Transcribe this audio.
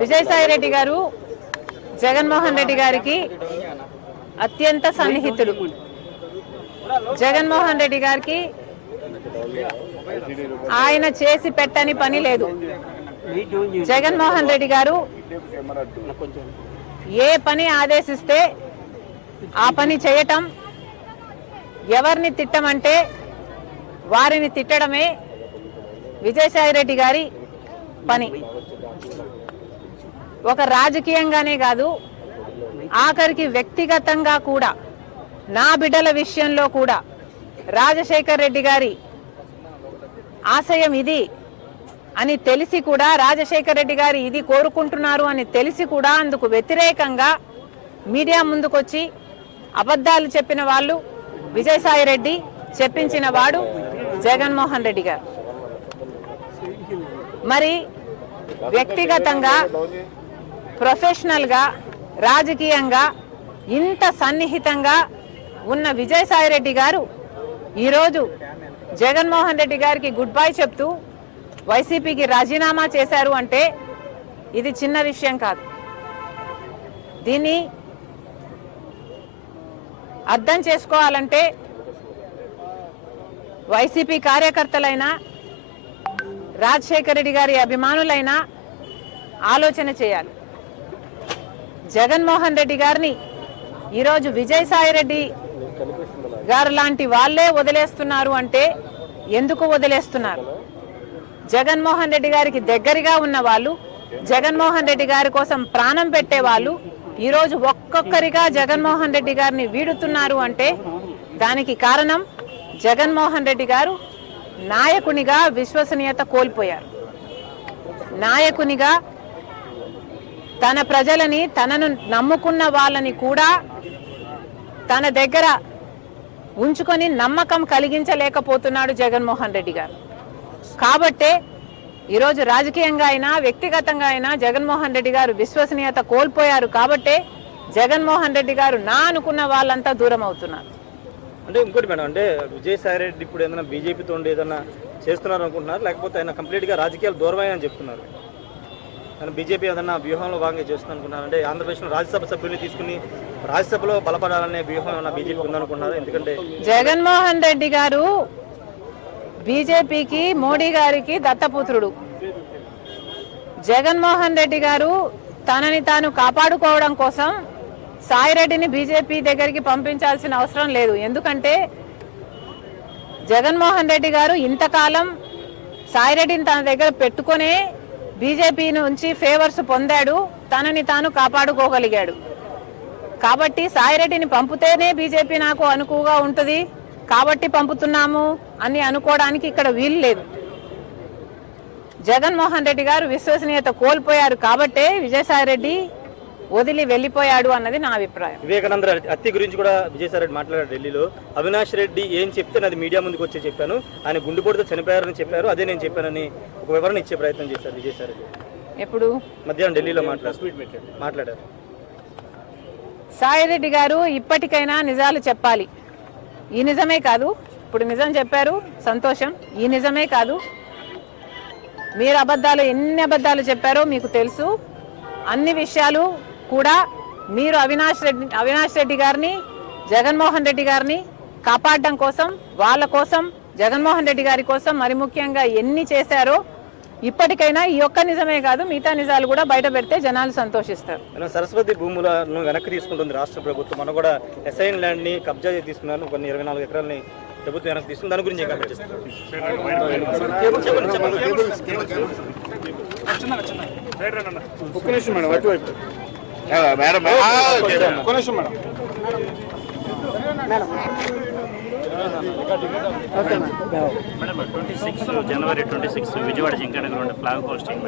విజయసాయిరెడ్డి గారు జగన్మోహన్ రెడ్డి గారికి అత్యంత సన్నిహితుడు. జగన్మోహన్ రెడ్డి గారికి ఆయన చేసి పెట్టని పని లేదు. జగన్మోహన్ రెడ్డి గారు ఏ పని ఆదేశిస్తే ఆ పని చేయటం, ఎవరిని తిట్టమంటే వారిని తిట్టడమే విజయసాయిరెడ్డి గారి పని. ఒక రాజకీయంగానే కాదు, ఆఖరికి వ్యక్తిగతంగా కూడా, నా బిడ్డల విషయంలో కూడా రాజశేఖర్ రెడ్డి గారి ఆశయం ఇది అని తెలిసి కూడా, రాజశేఖర్ రెడ్డి గారు ఇది కోరుకుంటున్నారు అని తెలిసి కూడా అందుకు వ్యతిరేకంగా మీడియా ముందుకొచ్చి అబద్ధాలు చెప్పిన వాళ్ళు విజయసాయిరెడ్డి, చెప్పించిన వాడు జగన్మోహన్ రెడ్డి గారు. మరి వ్యక్తిగతంగా, ప్రొఫెషనల్గా, రాజకీయంగా ఇంత సన్నిహితంగా ఉన్న విజయసాయిరెడ్డి గారు ఈరోజు జగన్మోహన్ రెడ్డి గారికి గుడ్ బై చెప్తూ వైసీపీకి రాజీనామా చేశారు అంటే ఇది చిన్న విషయం కాదు. దీన్ని అర్థం చేసుకోవాలంటే వైసీపీ కార్యకర్తలైనా, రాజశేఖర్ రెడ్డి గారి అభిమానులైనా ఆలోచన చేయాలి. జగన్మోహన్ రెడ్డి గారిని ఈరోజు విజయసాయిరెడ్డి గారు లాంటి వాళ్ళే వదిలేస్తున్నారు అంటే ఎందుకు వదిలేస్తున్నారు? జగన్మోహన్ రెడ్డి గారికి దగ్గరగా ఉన్న వాళ్ళు, జగన్మోహన్ రెడ్డి గారి కోసం ప్రాణం పెట్టే వాళ్ళు ఈరోజు ఒక్కొక్కరిగా జగన్మోహన్ రెడ్డి గారిని వీడుతున్నారు అంటే దానికి కారణం జగన్మోహన్ రెడ్డి గారు నాయకునిగా విశ్వసనీయత కోల్పోయారు. నాయకునిగా తన ప్రజలని, తనను నమ్ముకున్న వాళ్ళని కూడా తన దగ్గర ఉంచుకొని నమ్మకం కలిగించలేకపోతున్నాడు జగన్మోహన్ రెడ్డి గారు. కాబట్టే ఈరోజు రాజకీయంగా అయినా, వ్యక్తిగతంగా అయినా జగన్మోహన్ రెడ్డి గారు విశ్వసనీయత కోల్పోయారు. కాబట్టే జగన్మోహన్ రెడ్డి గారు నా అనుకున్న వాళ్ళంతా దూరం అవుతున్నారు. అంటే ఇంకోటి మేడం, అంటే విజయసాయిరెడ్డి ఇప్పుడు ఏదైనా బీజేపీతో ఏదైనా చేస్తున్నారు అనుకుంటున్నారు, లేకపోతే ఆయన కంప్లీట్గా రాజకీయాలు దూరమని చెప్తున్నారు? ఆయన బీజేపీ ఏదైనా వ్యూహంలో భాగంగా చేస్తున్నారు అనుకుంటున్నారు? అంటే ఆంధ్రప్రదేశ్లో రాజ్యసభ సభ్యుల్ని తీసుకుని రాజ్యసభలో బలపడాలనే వ్యూహం ఏమన్నా బీజేపీ ఉందనుకుంటున్నారు? ఎందుకంటే జగన్మోహన్ రెడ్డి గారు బీజేపీకి, మోడీ గారికి దత్తపుత్రుడు. జగన్మోహన్ రెడ్డి గారు తనని తాను కాపాడుకోవడం కోసం సాయిరెడ్డిని బీజేపీ దగ్గరికి పంపించాల్సిన అవసరం లేదు. ఎందుకంటే జగన్మోహన్ రెడ్డి గారు ఇంతకాలం సాయిరెడ్డిని తన దగ్గర పెట్టుకునే బీజేపీ నుంచి ఫేవర్స్ పొందాడు, తనని తాను కాపాడుకోగలిగాడు. కాబట్టి సాయిరెడ్డిని పంపితేనే బీజేపీ నాకు అనుకువగా ఉంటుంది కాబట్టి పంపుతున్నాము అని అనుకోవడానికి ఇక్కడ వీలు లేదు. జగన్మోహన్ రెడ్డి గారు విశ్వసనీయత కోల్పోయారు కాబట్టే విజయసాయిరెడ్డి వదిలి వెళ్ళిపోయాడు అన్నది నా అభిప్రాయం. వివేకానంద హత్య గురించి కూడా విజయసాయిరెడ్డి మాట్లాడారు ఢిల్లీలో. అవినాష్ రెడ్డి ఏం చెప్తే అది మీడియా ముందుకు వచ్చి చెప్పాను, ఆయన గుండెపోటుతో చనిపోయారని చెప్పారు, అదే నేను చెప్పానని ఒక వివరణ ఇచ్చే ప్రయత్నం చేశారు విజయసాయిరెడ్డి. ఎప్పుడు? మధ్యాహ్నం ఢిల్లీలో మాట్లాడారు. సాయిరెడ్డి గారు ఇప్పటికైనా నిజాలు చెప్పాలి. ఈ నిజమే కాదు, ఇప్పుడు నిజం చెప్పారు, సంతోషం. ఈ నిజమే కాదు, మీరు అబద్ధాలు, ఎన్ని అబద్ధాలు చెప్పారో మీకు తెలుసు. అన్ని విషయాలు కూడా మీరు అవినాష్ రెడ్డి గారిని, జగన్మోహన్ రెడ్డి గారిని కాపాడడం కోసం, వాళ్ళ కోసం, జగన్మోహన్ రెడ్డి గారి కోసం మరి ముఖ్యంగా ఎన్ని చేశారో ఇప్పటికైనా ఈ ఒక్క నిజమే కాదు, మిగతా నిజాలు కూడా బయట పెడితే జనాలు సంతోషిస్తారు. సరస్వతి భూములను వెనక్కి తీసుకుంటుంది రాష్ట్ర ప్రభుత్వం. మనం కూడా ఎస్ఐన్ ల్యాండ్ ని కబ్జా తీసుకున్నాను, కొన్ని 24 ఎకరాలని ప్రభుత్వం వెనక్కి తీసుకుంది. దాని గురించి మేడం 26 జనవరి 26 విజయవాడ జింకనగర్ ఫ్లాగ్ హోస్టింగ్.